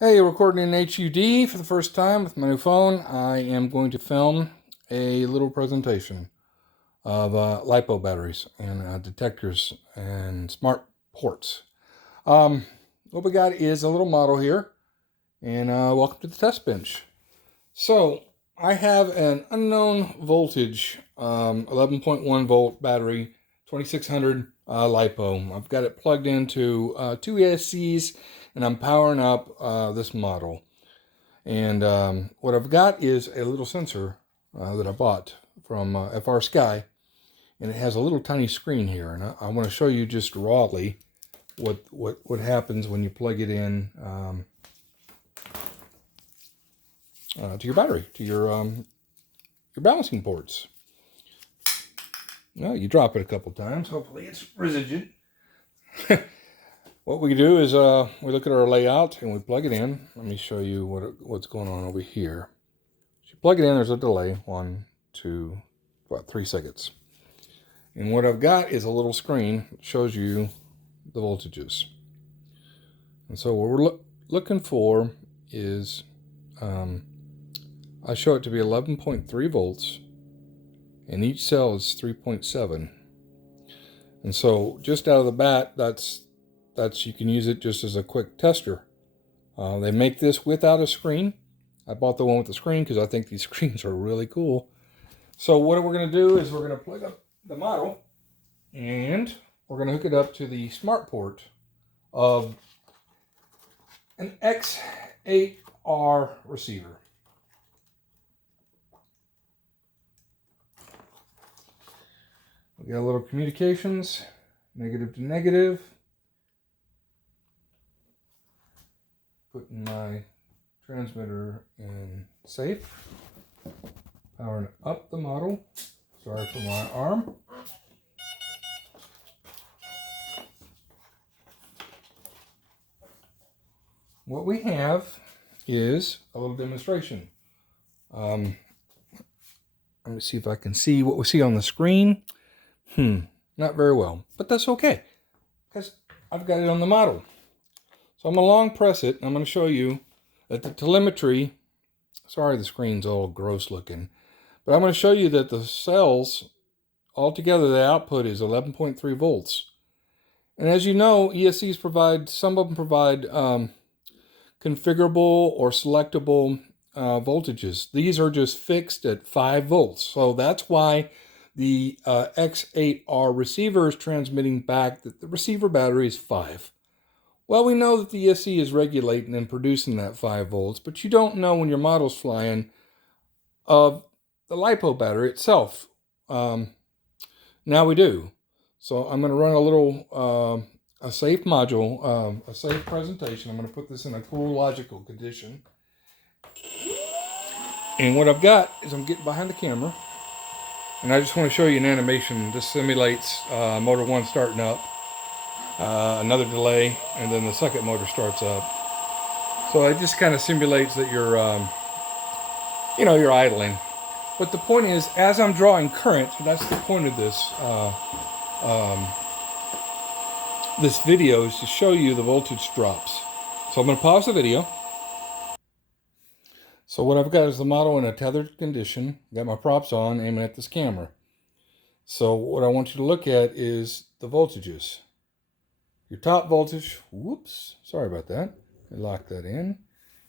Hey, recording in HUD for the first time with my new phone. I am going to film a little presentation of LiPo batteries and detectors and smart ports. What we got is a little model here, and welcome to the test bench. So I have an unknown voltage 11.1 volt battery, 2600 LiPo. I've got it plugged into two ESCs, and I'm powering up this model. And what I've got is a little sensor that I bought from FR Sky, and it has a little tiny screen here. And I want to show you just rawly what happens when you plug it in to your battery, to your balancing ports. Well, you drop it a couple times. Hopefully it's resistant. What we do is we look at our layout and we plug it in. Let me show you what's going on over here. So you plug it in, there's a delay, 1, 2, about 3 seconds. And what I've got is a little screen that shows you the voltages. And so what we're looking for is, I show it to be 11.3 volts, and each cell is 3.7. And so just out of the bat, that's you can use it just as a quick tester. They make this without a screen. I bought the one with the screen because I think these screens are really cool. So what we're going to do is we're going to plug up the model, and we're going to hook it up to the smart port of an X8R receiver. We got a little communications, negative to negative. Putting my transmitter in safe. Powering up the model. Sorry for my arm. What we have is a little demonstration. Let me see if I can see what we see on the screen. Not very well, but that's okay, because I've got it on the model. So I'm going to long press it, and I'm going to show you that the telemetry, sorry the screen's all gross looking, but I'm going to show you that the cells, altogether the output is 11.3 volts. And as you know, ESCs provide, some of them provide configurable or selectable voltages. These are just fixed at 5 volts. So that's why the X8R receiver is transmitting back that the receiver battery is 5. Well, we know that the ESC is regulating and producing that 5 volts, but you don't know when your model's flying of the LiPo battery itself. Now we do. So I'm going to run a little a safe module, a safe presentation. I'm going to put this in a cool logical condition. And what I've got is I'm getting behind the camera, and I just want to show you an animation. This simulates motor 1 starting up. Another delay, and then the second motor starts up. So it just kind of simulates that you're, you're idling. But the point is, as I'm drawing current, that's the point of this this video, is to show you the voltage drops. So I'm going to pause the video. So what I've got is the model in a tethered condition. Got my props on, aiming at this camera. So what I want you to look at is the voltages. Your top voltage, whoops, sorry about that. I locked that in.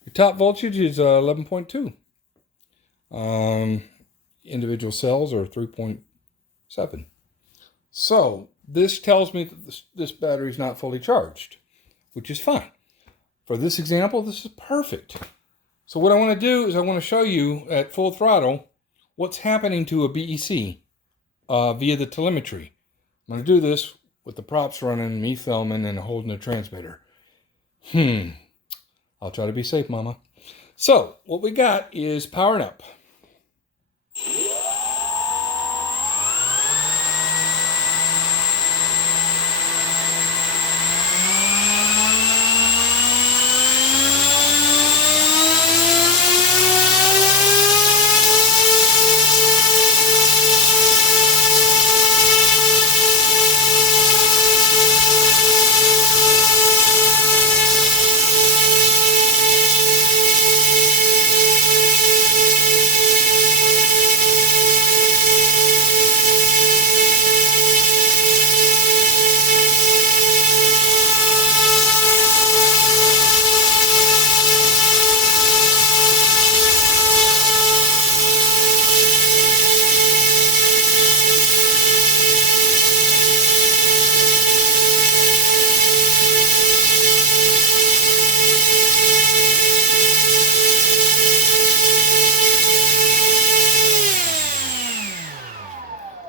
Your top voltage is 11.2. Individual cells are 3.7. So this tells me that this battery is not fully charged, which is fine. For this example, this is perfect. So what I want to do is I want to show you at full throttle what's happening to a BEC via the telemetry. I'm going to do this with the props running, me filming, and holding the transmitter. I'll try to be safe, Mama. So, what we got is powering up.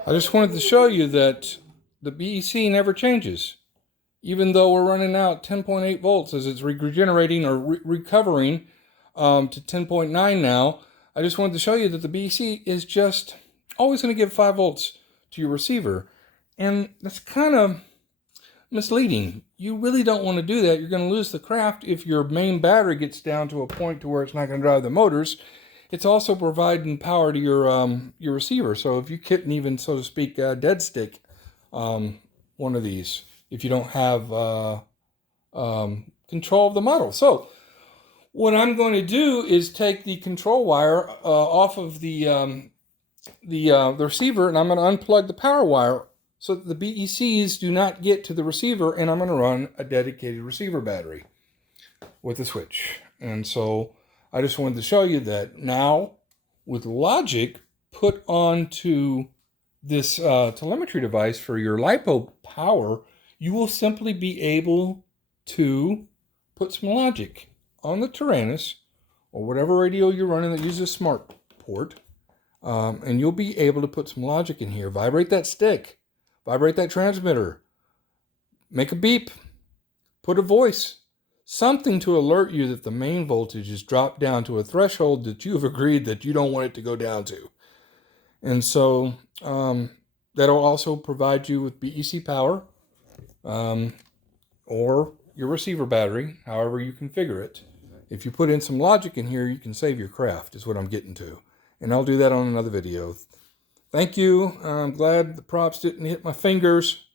I just wanted to show you that the BEC never changes. Even though we're running out 10.8 volts as it's regenerating or recovering to 10.9 now, I just wanted to show you that the BEC is just always going to give 5 volts to your receiver. And that's kind of misleading. You really don't want to do that. You're going to lose the craft if your main battery gets down to a point to where it's not going to drive the motors. It's also providing power to your receiver. So if you couldn't even, so to speak, dead stick one of these, if you don't have control of the model. So what I'm going to do is take the control wire off of the receiver, and I'm going to unplug the power wire so that the BECs do not get to the receiver, and I'm going to run a dedicated receiver battery with a switch. And so I just wanted to show you that now with logic put onto this telemetry device for your LiPo power, you will simply be able to put some logic on the Tyrannus or whatever radio you're running that uses Smart Port, and you'll be able to put some logic in here. Vibrate that stick, vibrate that transmitter, make a beep, put a voice, something to alert you that the main voltage is dropped down to a threshold that you have agreed that you don't want it to go down to. And so that'll also provide you with BEC power, or your receiver battery, however you configure it. If you put in some logic in here, you can save your craft, is what I'm getting to. And I'll do that on another video. Thank you. I'm glad the props didn't hit my fingers.